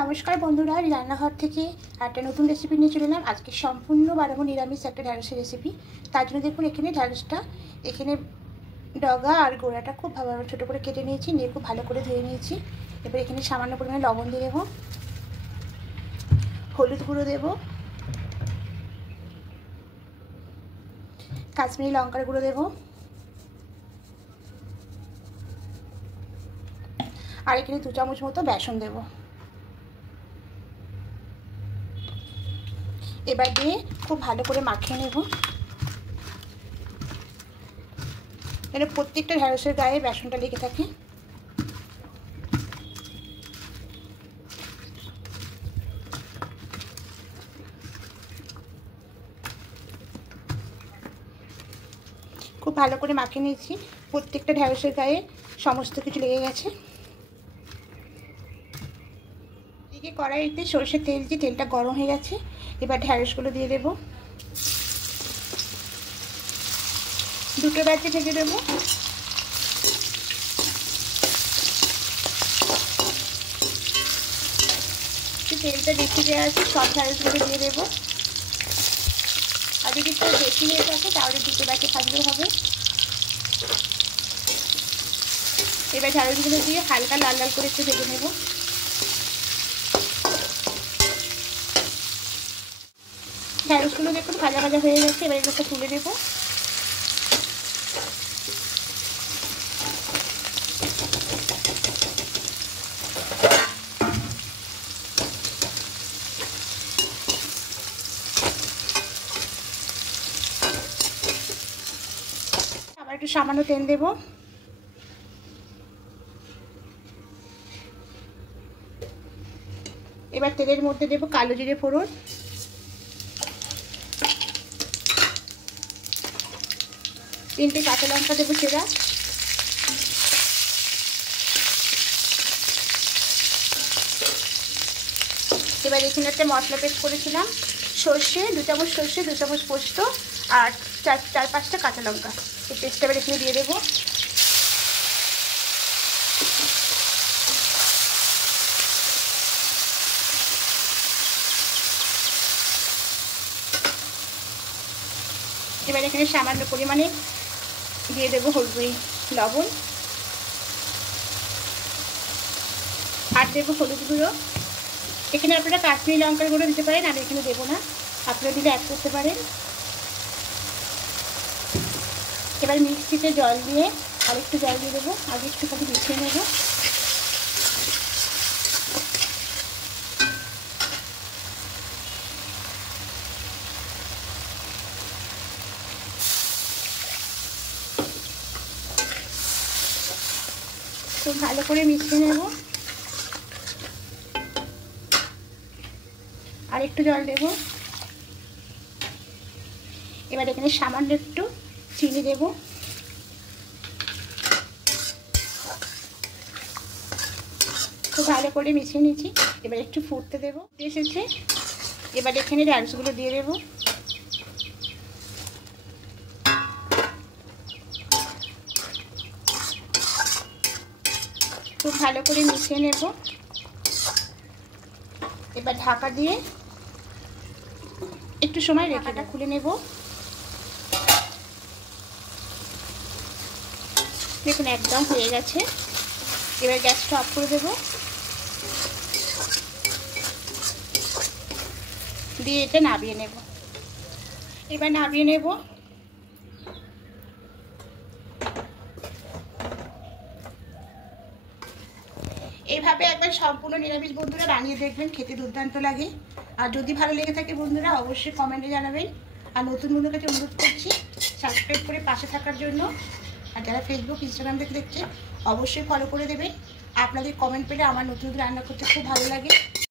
নমস্কার বন্ধুরা, রান্নাঘর থেকে একটা নতুন রেসিপি নিয়ে চলে এলাম। আজকে সম্পূর্ণ বানাবো নিরামিষ একটা ঢ্যাঁড়সের রেসিপি। তার জন্য দেখুন এখানে ঢ্যাঁড়সটা এখানে ডগা আর গোড়াটা খুব ভালোভাবে ছোটো করে কেটে নিয়েছি, নিয়ে খুব ভালো করে ধুয়ে নিয়েছি। এবার এখানে সামান্য পরিমাণে লবণ দিয়ে দেবো, হলুদ গুঁড়ো দেবো, কাশ্মীরি লঙ্কার গুঁড়ো দেবো, আর এখানে 2 চামচ মতো বেসন দেবো। এবার দিয়ে খুব ভালো করে মাখিয়ে নেব। এটা প্রত্যেকটা ঢ্যাঁড়সের গায়ে বেসনটা লেগে থাকে। খুব ভালো করে মাখিয়ে নিয়েছি, প্রত্যেকটা ঢ্যাঁড়সের গায়ে সমস্ত কিছু লেগে গেছে। এদিকে কড়াইতে সরষের তেল দিয়ে তেলটা গরম হয়ে গেছে। এবার ঢ্যাঁড়সগুলো দিয়ে দেবো, দুটো ব্যাচে ভেজে দেবো। তেলটা বেশি দেওয়া আছে, সব ঢ্যাঁড়সগুলো দিয়ে দেবো। আর যদি একটু বেশি হয়ে থাকে তাহলে দুটো ব্যাচে ভাজতে হবে। এবার ঢ্যাঁড়সগুলো দিয়ে হালকা লাল লাল করে একটু ভেজে নেব। ঢ্যাঁড়সগুলো দেখুন ভাজা ভাজা হয়ে গেছে। এবার এগুলোকে তুলে দেবো। আবার একটু সামান্য তেল দেবো। এবার তেলের মধ্যে দেবো কালো জিরে ফোড়ন, তিনটে কাঁচা লঙ্কা দেবো চেরা, এবার এখানে একটা মশলা পেস্ট করেছিলাম, সর্ষে 2 চামচ, সর্ষে 2 চামচ পোস্ত আর 4-5টা কাঁচা লঙ্কা। এই পেস্টটা এবার এখানে দিয়ে দেবো। এবার এখানে সামান্য পরিমাণে দিয়ে দেবো লবণ, আর দেবো হলুদ গুঁড়ো। এখানে আপনারা কাশ্মীরি লঙ্কার গুঁড়ো দিতে পারেন, আমি এখানে দেবো না, আপনারা দিলে অ্যাড করতে পারেন। এবার মিক্সিতে জল দিয়ে আরেকটু জল দিয়ে দেবো, আগে একটুখানি মিশিয়ে নেব। খুব ভালো করে মিশিয়ে নেব। আর একটু জল দেব। এবার এখানে সামান্য একটু চিনি দেব। খুব ভালো করে মিশিয়ে নিয়েছি। এবার একটু ফুটতে দেবো, এসেছে। এবার এখানে ঢ্যাঁড়সগুলো দিয়ে দেব। খুব ভালো করে মিশিয়ে নেব। এবার ঢাকা দিয়ে একটু সময় ঢাকাটা খুলে নেব। দেখুন একদম হয়ে গেছে। এবার গ্যাসটা অফ করে দেব, দিয়ে এটা নামিয়ে নেব। এবার নামিয়ে নেব। এইভাবে একবার সম্পূর্ণ নিরামিষ বন্ধুরা বানিয়ে দেখবেন, খেতে দুর্দান্ত লাগে। আর যদি ভালো লেগে থাকে বন্ধুরা অবশ্যই কমেন্টে জানাবেন। আর নতুন বন্ধুর কাছে অনুরোধ করছি সাবস্ক্রাইব করে পাশে থাকার জন্য। আর যারা ফেসবুক ইনস্টাগ্রাম থেকে দেখছে অবশ্যই ফলো করে দেবেন। আপনাদের কমেন্ট পেলে আমার নতুন রান্না করতে খুব ভালো লাগে।